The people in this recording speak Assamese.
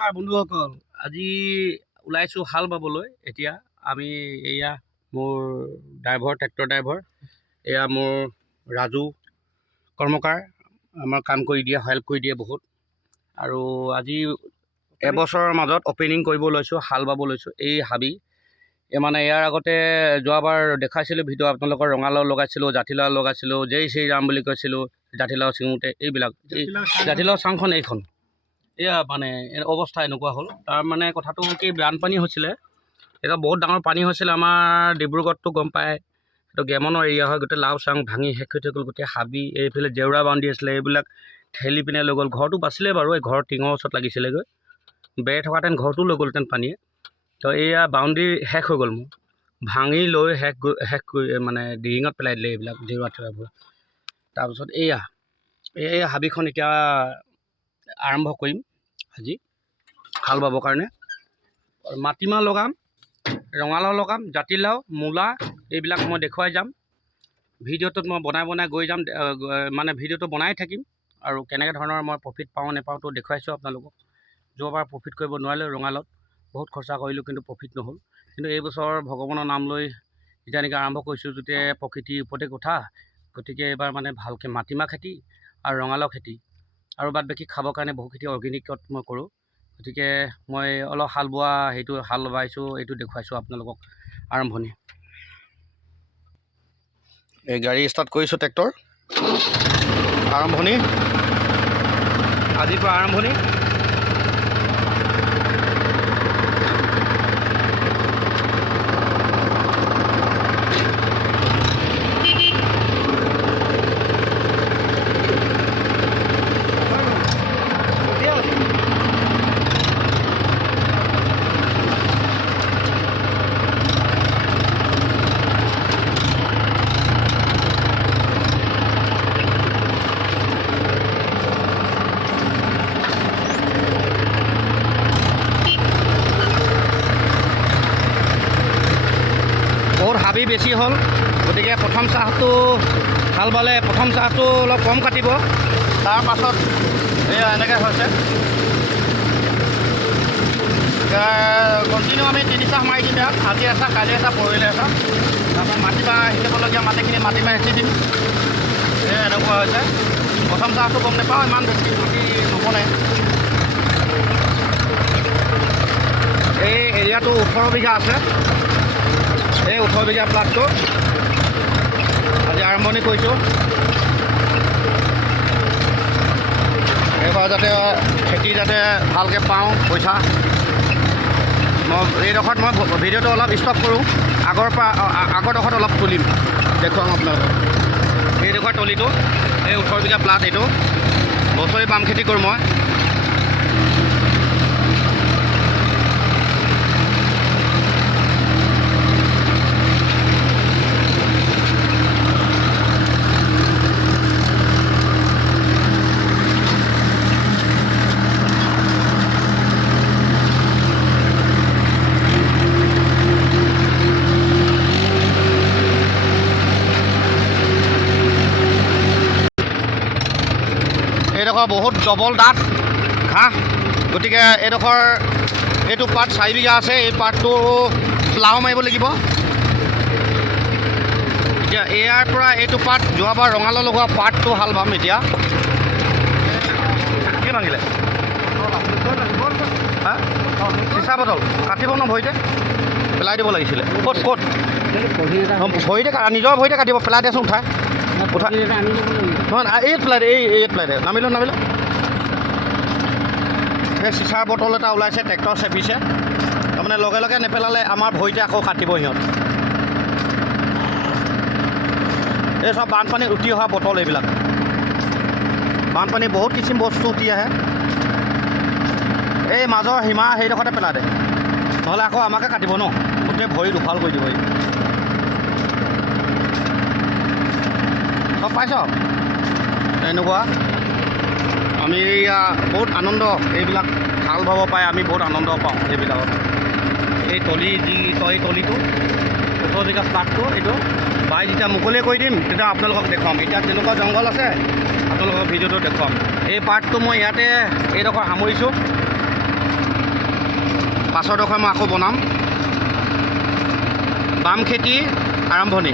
নমস্কাৰ বন্ধুসকল, আজি ওলাইছোঁ হাল বাবলৈ। এতিয়া আমি এয়া মোৰ ড্ৰাইভাৰ, ট্ৰেক্টৰ ড্ৰাইভাৰ, এয়া মোৰ ৰাজু কৰ্মকাৰ, আমাৰ কাম কৰি দিয়ে, হেল্প কৰি দিয়ে বহুত। আৰু আজি এবছৰৰ মাজত অপেনিং কৰিব লৈছোঁ, হাল বাব লৈছোঁ। এই হাবি মানে ইয়াৰ আগতে যোৱাবাৰ দেখাইছিলোঁ ভিডিঅ' আপোনালোকৰ, ৰঙালাও লগাইছিলোঁ, জাতিলাও লগাইছিলোঁ, জয় শ্ৰীৰাম বুলি কৈছিলোঁ, জাতিলাও ছিঙোতে এইবিলাক। এই জাতিলাও চাংখন এইখন, এয়া মানে অৱস্থা এনেকুৱা হ'ল। তাৰ মানে কথাটো কি, বানপানী হৈছিলে, এতিয়া বহুত ডাঙৰ পানী হৈছিলে আমাৰ ডিব্ৰুগড়তো, গম পায়। এইটো গেমনৰ এৰিয়া হয়, গোটেই লাও চাং ভাঙি শেষ হৈ গ'ল, গোটেই হাবি। এইফালে জেওৰা বান্ধি আছিলে, এইবিলাক ঠেলি পিনে লৈ গ'ল। ঘৰটো বাচিলে বাৰু, এই ঘৰৰ টিঙৰ ওচৰত লাগিছিলেগৈ। বেৰ থকাহেঁতেন ঘৰটো লৈ গ'লহেঁতেন পানীয়ে। তো এয়া বাউণ্ডেৰী শেষ হৈ গ'ল মোৰ, ভাঙি লৈ শেষ কৰি মানে ডিঙত পেলাই দিলে এইবিলাক জেওৰা থেওৰাবোৰ। তাৰপিছত এই হাবিখন এতিয়া আৰম্ভ কৰিম আজি হাল বাবৰ কাৰণে। মাটিমাহ লগাম, ৰঙালাও লগাম, জাতিলাও, মূলা, এইবিলাক মই দেখুৱাই যাম। ভিডিঅ'টোত মই বনাই গৈ যাম, মানে ভিডিঅ'টো বনাই থাকিম। আৰু কেনেকৈ ধৰণৰ মই প্ৰফিট পাওঁ নেপাওঁতো দেখুৱাইছোঁ আপোনালোকক। যোৱাবাৰ প্ৰফিট কৰিব নোৱাৰিলোঁ, ৰঙালাওত বহুত খৰচা কৰিলোঁ, কিন্তু প্ৰফিট নহ'ল। কিন্তু এইবছৰ ভগৱানৰ নাম লৈ যেতিয়া এনেকৈ আৰম্ভ কৰিছোঁ, যেতিয়া প্ৰকৃতিৰ ওপৰতে কথা, গতিকে এইবাৰ মানে ভালকৈ মাটিমাহ খেতি আৰু ৰঙালাও খেতি, আৰু বাদ বাকী খাবৰ কাৰণে বহু খেতি অৰ্গেনিকত মই কৰোঁ। গতিকে মই অলপ হাল বোৱা, সেইটো হাল বাইছোঁ, এইটো দেখুৱাইছোঁ আপোনালোকক আৰম্ভণি। এই গাড়ী ষ্টাৰ্ট কৰিছোঁ, ট্ৰেক্টৰ আৰম্ভণি, আজিৰ পৰা আৰম্ভণি। বহুত হাবি বেছি হ'ল, গতিকে প্ৰথম চাহটো হাল বালে প্ৰথম চাহটো অলপ কম কাটিব। তাৰ পাছত এয়া এনেকৈ হৈছে, কণ্টিনিউ আমি 3 চাহ মাৰি দিম ইয়াত। আজি এচাহ, কালি এচাহ, পৰহিলৈ এচাহ। তাৰপৰা মাটিমাহ সিঁচিবলগীয়া মাটিখিনি মাটিমাহ সিঁচি দিম। এনেকুৱা হৈছে। প্ৰথম চাহটো গম নাপাওঁ, ইমান বেছি মাটি নবনে। এই এৰিয়াটো 18 বিঘা আছে। এই 18 বিঘা প্লাটটো আজি আৰম্ভণি কৰিছোঁ। এইবাৰ যাতে খেতি যাতে ভালকৈ পাওঁ পইচা। মই এইডোখৰত মই ভিডিঅ'টো অলপ ষ্টপ কৰোঁ, আগৰডোখৰত অলপ তুলিম, দেখুৱাম আপোনালোকক। এইডোখৰ তলিটো, এই 18 বিঘা প্লাট, এইটো বছৰি বাম খেতি কৰোঁ মই। এইডোখৰ বহুত ডবল ডাঠ ঘাঁহ, গতিকে এইটো পাৰ্ট 4 বিঘা আছে। এই পাৰ্টটো প্লাও মাৰিব লাগিব। এতিয়া ইয়াৰ পৰা এইটো পাৰ্ট, যোৱাবাৰ ৰঙালাও লগোৱা পাৰ্টটো হাল বাম এতিয়া। কি ভাঙিলে? হা, চিচা বটল কাটিব ন, ভৰিতে পেলাই দিব লাগিছিলে। ক'ত ভৰিতে, নিজৰ ভৰিতে কাটিব, পেলাই দিয়াচোন, উঠাই নহয়, এই পেলাই দে, নামিলোঁ। এই চিচাৰ বটল এটা ওলাইছে, ট্ৰেক্টৰ চেপিছে, তাৰমানে লগে লগে নেপেলালে আমাৰ ভৰিতে আকৌ কাটিব সিহঁত। এই চব বানপানীত উটি অহা বটল, এইবিলাক বানপানী বহুত কিচিম বস্তু উটি আহে। এই মাজৰ সীমা সেইডোখৰতে পেলাই দে, নহ'লে আকৌ আমাকে কাটিব ন, গোটেই ভৰি দুফাল কৰি দিব। চব পাইছ এনেকুৱা। আমি বহুত আনন্দ, এইবিলাক হাল বাব পাই আমি বহুত আনন্দ পাওঁ এইবিলাকত। এই তলিটো 18 বিঘা প্লাটটো, এইটো বাই যেতিয়া মুকলি কৰি দিম তেতিয়া আপোনালোকক দেখুৱাম। এতিয়া তেনেকুৱা জংঘল আছে, আপোনালোকক ভিডিঅ'টো দেখুৱাম। এই পাৰ্টটো মই ইয়াতে এইডোখৰ সামৰিছোঁ। পাছৰডোখৰ মই আকৌ বনাম। বাম খেতি আৰম্ভণি।